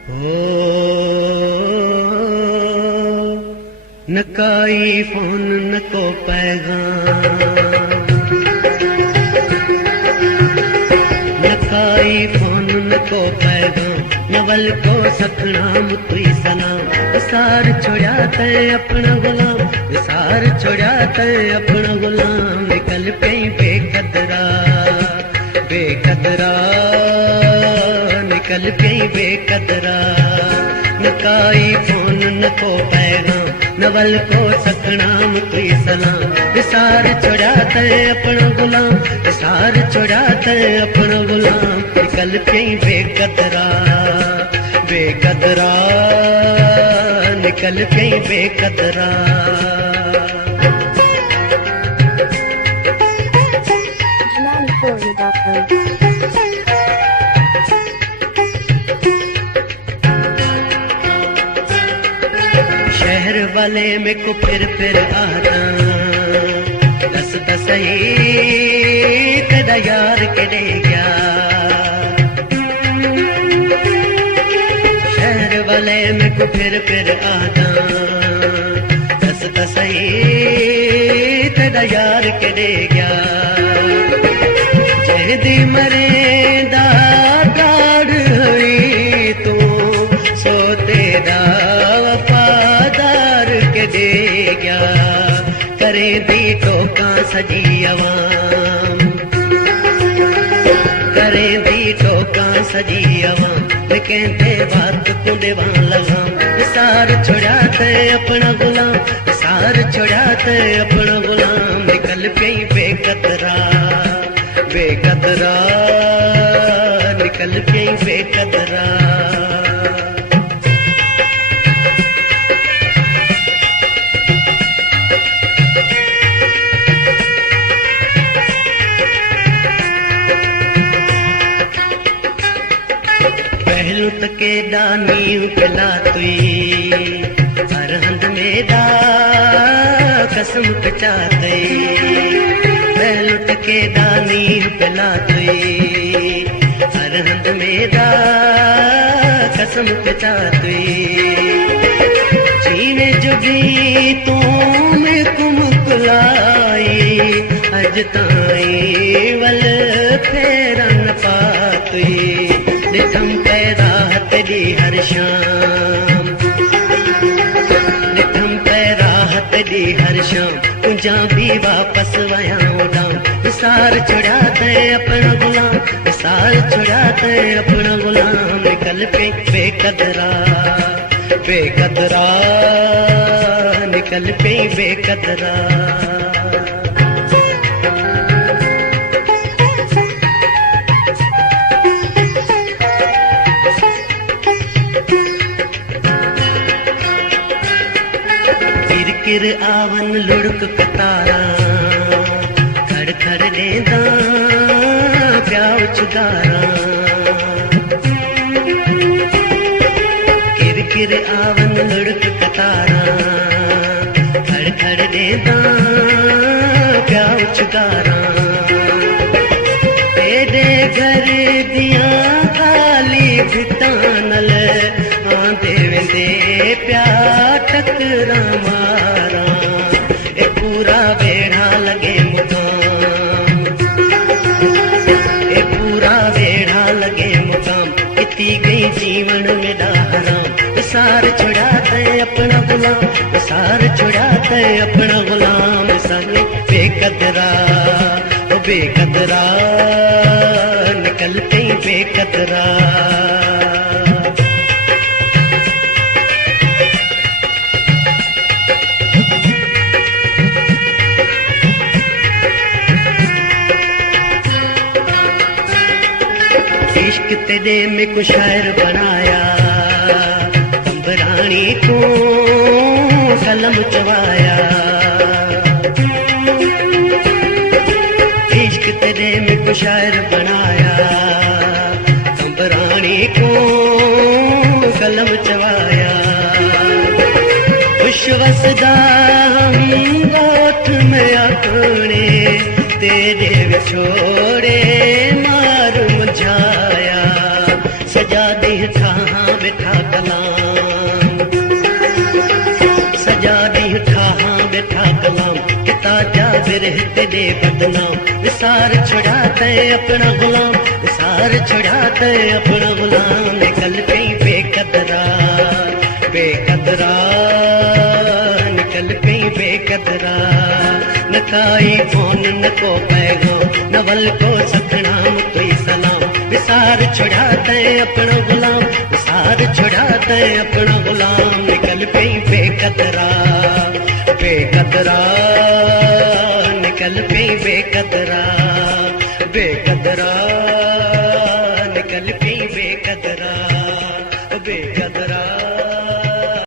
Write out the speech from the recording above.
ओ न काई फोन न को पैगाम, न काई फोन न को पैगाम, नवल को सपना मुतुई सलाम। विसार छोड़ा तैं अपना गुलाम, विसार छोड़ा तैं अपना गुलाम। निकल पई बेकदरा बेकदरा, निकल पई बेकदरा। न काई फोन न को पैगाम, नवल को सखना मुतुई सलाम। विसार छोड़ा तैं अपना गुलाम, विसार छोड़ा तैं अपना गुलाम। निकल पई बेकदरा बेकदरा, निकल पई बेकदरा। शहर वाले में को फिर आता, दस दसई तेरा यार केड़े गया। शहर वाले में को फिर आता, दस दसई तेरा यार केड़े गया। जहदी मरे दा गाड़ हुई तू, सो तेरा वफादार के दे गया। करे दी टोका सजी अवाम, करे दी टोका सजी अवाम। कहते बात को देवान लगाम। विसार छोड़ा तैं अपना गुलाम, विसार छोड़ा तैं अपना गुलाम। निकल पई बेकदरा बेकदरा, निकल पई बेकदरा। पहलू तके दानी पिला तुई, हर हंद में दा कसम कचाते। पहलू तके दानी पिला तुई, हर हंद में दा कसम कचाते। जीने जुगी तू में कुम कुलाई, अज ताई वल फेरन पातुई। निथम पैरा तेरी हर शाम, निथम पैरा तेरी हर शाम। तुझा भी वापस वया उड़ाम। विसार छोड़ा तैं अपना गुलाम, विसार छोड़ा तैं अपना गुलाम। निकल पई बेकदरा बेकदरा, निकल पई बेकदरा। किर आवन लुढ़क कतारा, खड़ खड़ देंदा प्याव चुगारा। किर किर आवन लुढ़क कतारा, खड़ खड़ देंदा प्याव चुगारा। तेरे घर दिया खाली भितानल, आंदे वेंदे प्या टकरा मारा। ए पूरा बेड़ा लगे मुकाम, ए पूरा बेड़ा लगे मुकाम। किती गई जीवन में हराम। विसार छोड़ा तैं अपना गुलाम, विसार छोड़ा तैं अपना गुलाम। साले बेकदरा ओ बेकदरा, निकल पई बेकदरा। इश्क तेरे में कुछ शायर बनाया, कंबरानी को कलम चवाया। इश्क तेरे में कुछ शायर बनाया, कंबरानी को कलम चवाया। खुश वसदा हम गोठ में अपने, तेरे विछोड़े मार मुझाया। सजा दी ठाहां बिठा कलाम, सजा दी ठाहां बिठा कलाम, किता जा बिरह तेरे बदनाम, विसार छुड़ाते अपना गुलाम, विसार छुड़ाते अपना गुलाम, निकल गई बेकदरा बेकदरा, निकल गई बेकदरा, नकाई फोन न को पैगाम, नवल को सतनाम तुई सलाम, विसार छुड़ाते अपना गुलाम, विसार छुड़ाते अपना गुलाम, निकल गई बेकदरा बेकदरा, निकल गई बेकदरा बेकदरा।